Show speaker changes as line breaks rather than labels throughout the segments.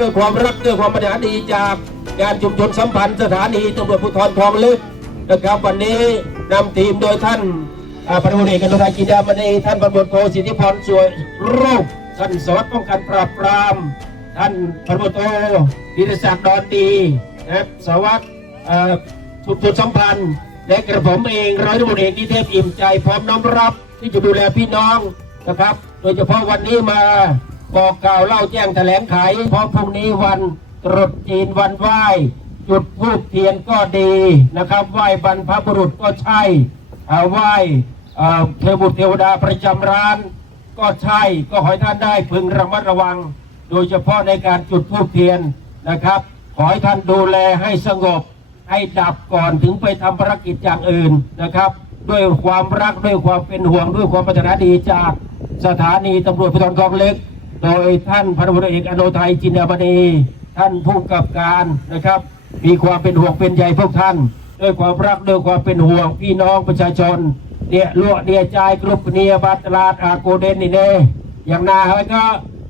ด้วยความรักด้วยความปรารถนาดีจากการชุมชนสัมพันธ์สถานีตำรวจภูธรทองลึกนะครับ วันนี้นำทีมโดยท่านพันตำรวจเอกอนุทัยกินดามณีท่านพันตำรวจโทสิทธิพรสวยรูปท่านสวัสดิ์ป้องกันปราบปรามท่านพันตำรวจโทธีรศักดิ์ดอนดีนะครับสวัสดิ์ชุมชนสัมพันธ์และกระผมเองร้อยตำรวจเอกนิเทพอิ่มใจพร้อมน้อมรับที่จะดูแลพี่น้องนะครับ โดยเฉพาะวันนี้มา บอกกล่าวเล่าแจ้งแถลงไขเพราะพรุ่งนี้วันตรุษจีนวันไหว้จุดธูปเทียนก็ดีนะครับ ไหว้บรรพบุรุษก็ใช่ไหว้เทวบุตรเทวดาประจำร้าน ก็ใช่ก็ขอให้ท่านได้พึงระมัดระวัง โดยเฉพาะในการจุดธูปเทียนนะครับ ขอให้ท่านดูแลให้สงบ ให้ดับก่อนถึงไปทำภารกิจอย่างอื่นนะครับ ด้วยความรักด้วยความเป็นห่วงด้วยความปรารถนาดีจากสถานีตำรวจภูธรคลองเล็ก โดยท่านพันตำรเอกอโนไทยจินดามณีท่านผู้กับการนะครับ มีความเป็นห่วงเป็นใยพวกท่าน ด้วยความรักด้วยความเป็นห่วงพี่น้องประชาชนเนี่ยลวกเนี่ยใจายกรุปเนียบัตรลาดอาโกเดนนี่เน่อย่างนาเฮ้ยก็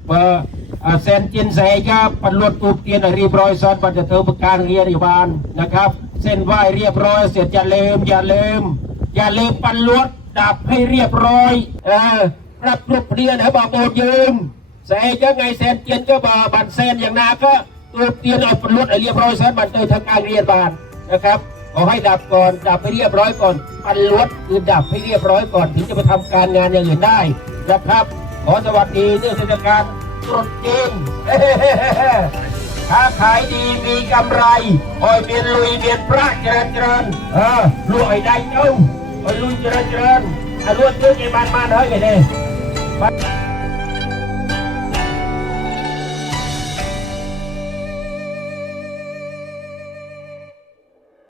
เปิดอ่าเซนจินเซครับบรรลุตูปเตียนรีบร้อยซ้อนบันเทิงประการเรียนบาลนะครับ เส้นไหวเรียบร้อยเสร็จอย่าลืมอย่าลืม อย่าลืมบรรลุดับให้เรียบร้อยเออรับรูปเรียนให้บอกโบดยืม เซยังไงเซนเจียนก็บาบันเซนอย่างนาก็ตูปเตียนเอาบรรลุให้เรียบร้อยซ้อนบันเทิงทางการเรียนบาลนะครับขอให้ดับก่อนดับให้เรียบร้อยก่อนบรรลุคือดับให้เรียบร้อยก่อนถึงจะไปทำการงานอย่างอื่นได้นะครับ ขอสวัสดีเนื่องเทศกาลตรุษจีนค้าขายดีมีกำไรคอยเบียนลุยเบียนพระเจริญเจริญเออรวยได้เจ้าคอยลุยเจริญเจริญอรวยเยอะไอ้บ้านมาเฮ้ยไงเนี่ย